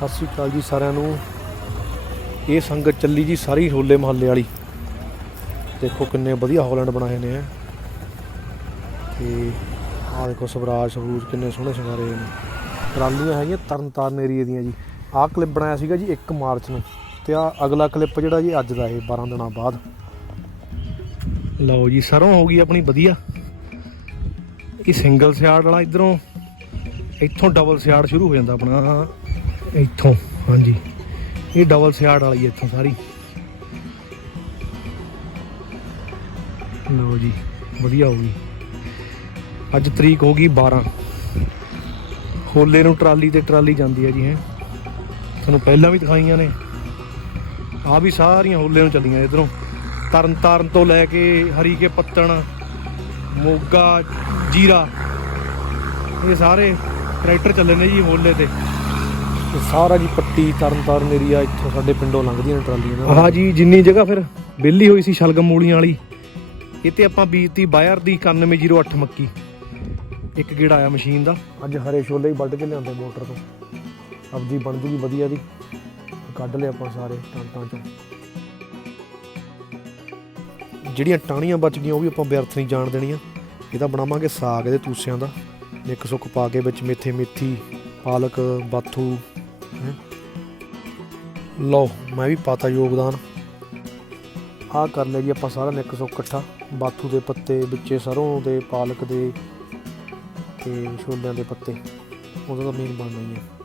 ਸਤਿ ਸ੍ਰੀ ਅਕਾਲ ਜੀ ਸਾਰਿਆਂ ਨੂੰ। ਇਹ ਸੰਗਤ ਚੱਲੀ ਜੀ ਸਾਰੀ ਹੋਲੇ ਮਹੱਲੇ ਵਾਲੀ। ਦੇਖੋ ਕਿੰਨੇ ਵਧੀਆ ਹਾਲੈਂਡ ਬਣਾਏ ਨੇ ਇਹ। ਤੇ ਆਹ ਦੇਖੋ ਸਵਰਾਜ ਸਬੂਜ ਕਿੰਨੇ ਸੋਹਣੇ ਸ਼ਿੰਗਾਰੇ ਨੇ। ਟਰਾਲੀਆਂ ਹੈਗੀਆਂ ਤਰਨ ਤਾਰਨ ਏਰੀਏ ਦੀਆਂ ਜੀ। ਆਹ ਕਲਿੱਪ ਬਣਾਇਆ ਸੀਗਾ ਜੀ 1 ਮਾਰਚ ਨੂੰ। ਤੇ ਆ ਅਗਲਾ ਕਲਿੱਪ ਜਿਹੜਾ ਜੀ ਅੱਜ ਦਾ ਇਹ 12 ਦਿਨਾਂ ਬਾਅਦ। ਲਓ ਜੀ, ਸਰੋਂ ਹੋ ਗਈ ਆਪਣੀ ਵਧੀਆ। ਇਹ ਸਿੰਗਲ ਸਿਆੜ ਵਾਲਾ ਇਧਰੋਂ, ਇੱਥੋਂ ਡਬਲ ਸਿਆੜ ਸ਼ੁਰੂ ਹੋ ਜਾਂਦਾ ਆਪਣਾ। ਇੱਥੋਂ, ਹਾਂਜੀ। ਇਹ ਡਬਲ ਸਿਆੜ ਵਾਲੀ ਹੈ ਇੱਥੋਂ ਸਾਰੀ। ਲਓ ਜੀ, ਵਧੀਆ ਹੋ ਗਈ। ਅੱਜ ਤਰੀਕ ਹੋ ਗਈ 12 ਹੋਲੇ ਨੂੰ ਟਰਾਲੀ ਤੇ ਟਰਾਲੀ ਜਾਂਦੀ ਹੈ ਜੀ, ਹੈ। ਤੁਹਾਨੂੰ ਪਹਿਲਾਂ ਵੀ ਦਿਖਾਈਆਂ ਨੇ। ਆ ਵੀ ਸਾਰੀਆਂ ਹੋਲੇ ਨੂੰ ਚੱਲੀਆਂ ਇਧਰੋਂ। ਤਰਨ ਤਾਰਨ ਤੋਂ ਲੈ ਕੇ ਹਰੀ ਕੇ ਪੱਤਣ, ਮੋਗਾ, ਜੀਰਾ। ਇਹ ਸਾਰੇ ਟਰੈਕਟਰ ਚੱਲੇ ਨੇ ਜੀ ਹੋਲੇ ਤੇ। ਸਾਰਾ ਜੀ ਪੱਟੀ ਤਰਨ ਤਾਰਨ ਏਰੀਆ ਇੱਥੋਂ ਸਾਡੇ ਪਿੰਡੋਂ ਲੰਘਦੀਆਂ ਨੇ ਟਰਾਲੀਆਂ ਹਾਂ ਜੀ ਜਿੰਨੀ ਜਗ੍ਹਾ ਫਿਰ ਵਿਹਲੀ ਹੋਈ ਸੀ ਸ਼ਲਗਮ ਮੂਲੀਆਂ ਵਾਲੀ ਤੇ ਆਪਾਂ ਬੀਜਤੀ ਬਾਇਰ ਦੀ 9108 ਮੱਕੀ ਇੱਕ ਗੇੜਾ ਆਇਆ ਮਸ਼ੀਨ ਦਾ। ਅੱਜ ਹਰੇ ਛੋਲੇ ਹੀ ਵੱਢ ਕੇ ਲਿਆਂਦੇ ਮੋਟਰ ਤੋਂ। ਸਬਜ਼ੀ ਬਣ ਜੂਗੀ ਵਧੀਆ ਦੀ ਕੱਢ ਲਿਆ ਆਪਾਂ ਸਾਰੇ ਟਾਂਟਾਂ ਚੋਂ। ਜਿਹੜੀਆਂ ਟਾਹਣੀਆਂ ਬਚ ਗਈਆਂ ਉਹ ਵੀ ਆਪਾਂ ਵਿਅਰਥ ਨਹੀਂ ਜਾਣ ਦੇਣੀਆਂ। ਇਹਦਾ ਬਣਾਵਾਂਗੇ ਸਾਗ ਇਹਦੇ ਤੂਸਿਆਂ ਦਾ। ਇੱਕ ਸੁੱਕ ਪਾ ਕੇ ਵਿੱਚ ਮੇਥੇ ਮੇਥੀ ਪਾਲਕ ਬਾਥੂ। ਲਓ, ਮੈਂ ਵੀ ਪਾਤਾ ਯੋਗਦਾਨ। ਆਹ ਕਰ ਲਿਆ ਜੀ ਆਪਾਂ ਸਾਰਾ ਇੱਕ ਸੁੱਕ ਇਕੱਠਾ। ਬਾਥੂ ਦੇ ਪੱਤੇ, ਵਿੱਚੇ ਸਰੋਂ ਦੇ, ਪਾਲਕ ਦੇ ਤੇ ਛੋਲਿਆਂ ਦੇ ਪੱਤੇ। ਉਹਦਾ ਤਾਂ ਮੇਨ ਬਣਨਾ ਹੀ ਹੈ।